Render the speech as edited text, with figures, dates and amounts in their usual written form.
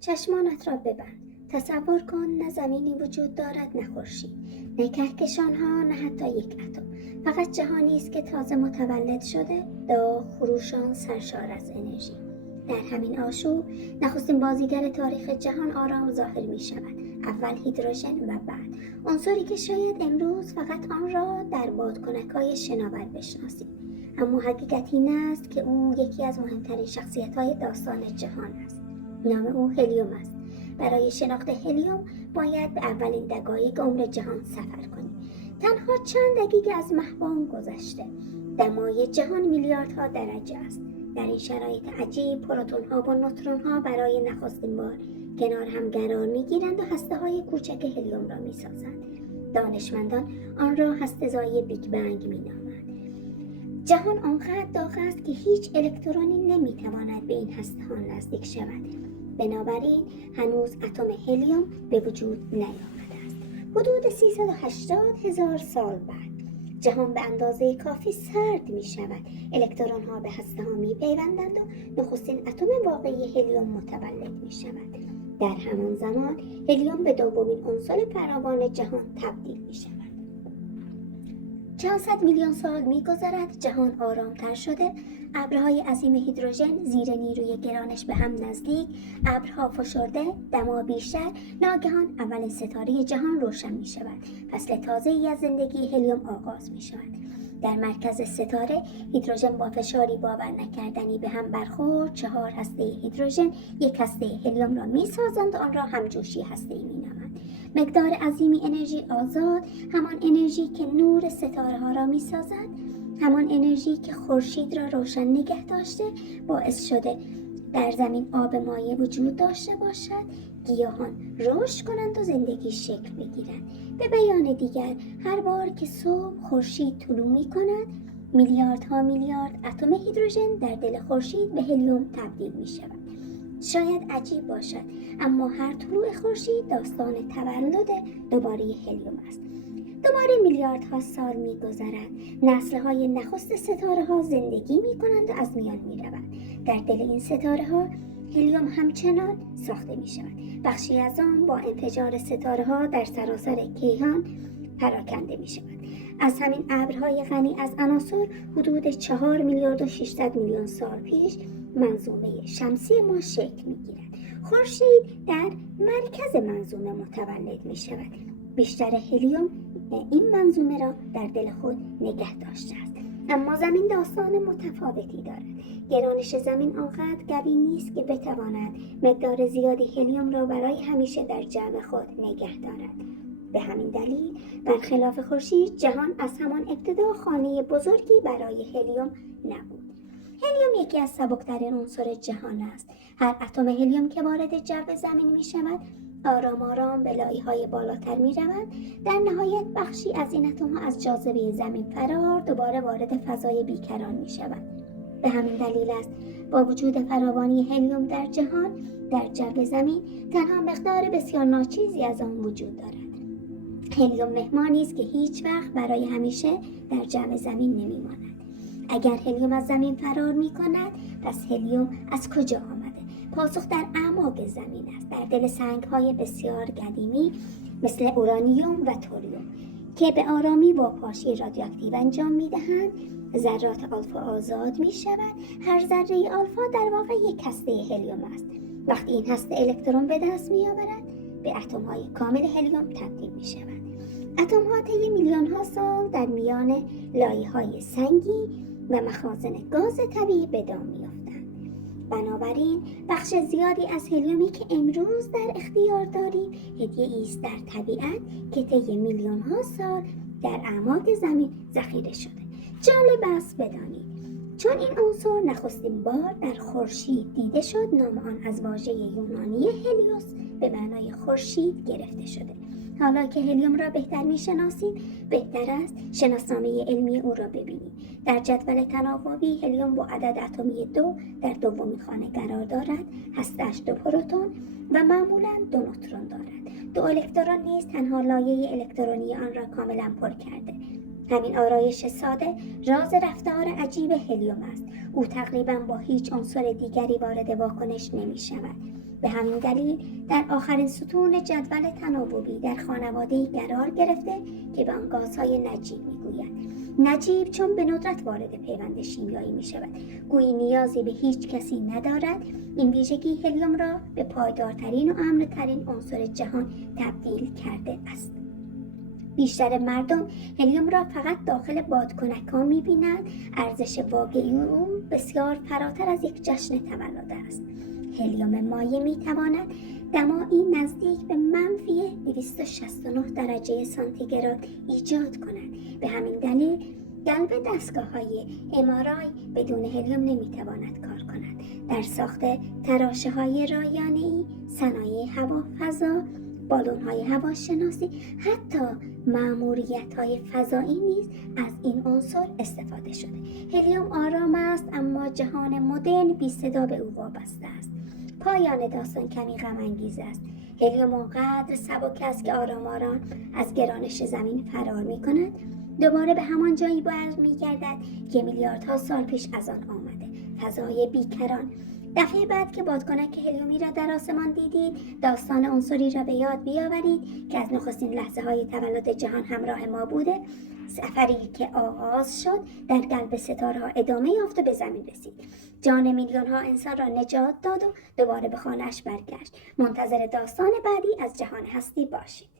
چشمانت را ببند. تصور کن نه زمینی وجود دارد نه خورشید، نه کهکشان‌ها، نه حتی یک اتم. فقط جهانی است که تازه متولد شده، داغ، خروشان، سرشار از انرژی. در همین آشوب نخستین بازیگر تاریخ جهان آرام ظاهر می شود. اول هیدروژن و بعد عنصری که شاید امروز فقط آن را در بادکنک‌های شناور بشناسیم، اما حقیقت این است که او یکی از مهمترین شخصیت‌های داستان جهان است. نام او هلیوم است. برای شناخت هلیوم باید به اولین دقایق عمر جهان سفر کنیم. تنها چند دقیقه از مهبان گذشته. دمای جهان میلیاردها درجه است. در این شرایط عجیب پروتون‌ها و نوترون‌ها برای نخستین بار کنار هم قرار می‌گیرند و هسته‌های کوچک هلیوم را می‌سازند. دانشمندان آن را هسته‌زایی بیگ بنگ می‌نامند. جهان آنقدر داغ است که هیچ الکترونی نمی‌تواند به این هسته‌ها نزدیک شود. بنابراین هنوز اتم هلیوم به وجود نیامده است. حدود 380,000 سال بعد جهان به اندازه کافی سرد می شود. الکترون ها به هسته ها می پیوندند و نخستین اتم واقعی هلیوم متولد می شود. در همان زمان هلیوم به دومین عنصر فراوان جهان تبدیل می شود. 400 میلیون سال می‌گذرد، جهان آرامتر شده، ابرهای عظیم هیدروژن زیر نیروی گرانش به هم نزدیک، ابرها فشرده، دما بیشتر، ناگهان اولین ستاره جهان روشن می‌شود. فصل تازه‌ای از زندگی هلیوم آغاز می‌شود. در مرکز ستاره هیدروژن با فشاری باور نکردنی به هم برخورد، 4 هسته هیدروژن یک هسته هلیوم را می‌سازند و آن را همجوشی هسته‌ای می‌نامند. مقدار عظیمی انرژی آزاد، همان انرژی که نور ستاره ها را می سازد، همان انرژی که خورشید را روشن نگه داشته، باعث شده در زمین آب مایع وجود داشته باشد، گیاهان رشد کنند و زندگی شکل بگیرد. به بیان دیگر، هر بار که صبح خورشید طلوع می کند، میلیاردها میلیارد اتم هیدروژن در دل خورشید به هلیوم تبدیل می شود. شاید عجیب باشد، اما هر طلوع خورشید داستان تولد دوباره هلیوم است. دوباره میلیاردها سال می‌گذرد، نسل‌های نخست ستاره‌ها زندگی می‌کنند و از میان می‌روند. در دل این ستاره‌ها هلیوم همچنان ساخته می‌شود. بخشی از آن با انفجار ستاره‌ها در سراسر کیهان پراکنده می‌شود. از همین ابرهای غنی از عناصر حدود 4 میلیارد و 600 میلیون سال پیش منظومه شمسی ما شکل می‌گیرد. خورشید در مرکز منظومه متولد می‌شود. بیشتر هلیوم این منظومه را در دل خود نگه داشته است. اما زمین داستان متفاوتی دارد. گرانش زمین آنقدر قوی نیست که بتواند مقدار زیادی هلیوم را برای همیشه در جو خود نگه دارد. به همین دلیل برخلاف خورشید جهان از همان ابتدا خانه بزرگی برای هلیوم نبود. هلیوم یکی از سبکترین عنصر جهان است. هر اتم هلیوم که وارد جو زمین می شود آرام آرام به لایه‌های بالاتر می روند. در نهایت بخشی از این اتم‌ها از جاذبه زمین فرار دوباره وارد فضای بیکران می شود. به همین دلیل است با وجود فراوانی هلیوم در جهان، در جو زمین تنها مقدار بسیار ناچیزی از آن وجود دارد. هلیوم مهمانی است که هیچ وقت برای همیشه در جو زمین نمی ماند. اگر هلیوم از زمین فرار می کند، پس هلیوم از کجا آمده؟ پاسخ در اعماق زمین است، در دل سنگ‌های بسیار قدیمی مثل اورانیوم و توریوم که به آرامی با پاشی رادیواکتیو انجام می‌دهند. ذرات آلفا آزاد می‌شوند. هر ذره آلفا در واقع یک هسته هلیوم است. وقتی این هسته الکترون به دست می‌آورد، به اتم‌های کامل هلیوم تبدیل می‌شوند. اتم‌ها طی میلیون‌ها سال در میان لایه‌های سنگی و مخازن گاز طبیعی به دام می‌افتند. بنابراین بخش زیادی از هلیومی که امروز در اختیار داریم هدیه‌ای است در طبیعت که طی میلیون‌ها سال در اعماق زمین ذخیره شده. جالب است بدانید چون این عنصر نخستین بار در خورشید دیده شد، نام آن از واژه یونانی هلیوس به معنای خورشید گرفته شده. حالا که هلیوم را بهتر می‌شناسید، بهتر است شناسنامه علمی او را ببینید. در جدول تناوبی هلیوم با عدد اتمی 2 در دومین خانه قرار دارد. هسته‌اش 2 پروتون و معمولاً 2 نوترون دارد. 2 الکترون نیز تنها لایه الکترونی آن را کاملاً پر کرده. همین آرایش ساده راز رفتار عجیب هلیوم است. او تقریباً با هیچ عنصر دیگری وارد واکنش نمی‌شود. به همین دلیل در آخرین ستون جدول تناوبی در خانواده‌ای قرار گرفته که به آن گازهای نجیب میگویند. نجیب چون به ندرت وارد پیوند شیمیایی می شود، گویی نیازی به هیچ کسی ندارد، این ویژگی هلیوم را به پایدارترین و امن‌ترین عنصر جهان تبدیل کرده است. بیشتر مردم هلیوم را فقط داخل بادکنک‌ها می‌بینند. ارزش واقعی او بسیار فراتر از یک جشن تولد است. هلیوم مایع می‌تواند دمایی نزدیک به منفی 269 درجه سانتیگراد ایجاد کند. به همین دلیل قلب دستگاه‌های MRI بدون هلیوم نمی‌تواند کار کند. در ساخت تراشه‌های رایانه‌ای، صنایع هوافضا، بالون‌های هواشناسی، حتی مأموریت‌های فضایی نیز از این عنصر استفاده شده. هلیوم آرام است، اما جهان مدرن بی صدا به او وابسته است. پایان داستان کمی غم‌انگیز است. هلیوم آنقدر سبک است که آرام آرام از گرانش زمین فرار می‌کند، دوباره به همان جایی برمیگردد که میلیاردها سال پیش از آن آمده. فضای بیکران. دفعه بعد که بادکنک هلیومی را در آسمان دیدید، داستان عنصری را به یاد بیاورید که از نخستین لحظه‌های تولد جهان همراه ما بوده. سفری که آغاز شد در قلب ستاره‌ها ادامه یافت و به زمین رسید. جان میلیون‌ها انسان را نجات داد و دوباره به خانه‌اش برگشت. منتظر داستان بعدی از جهان هستی باشید.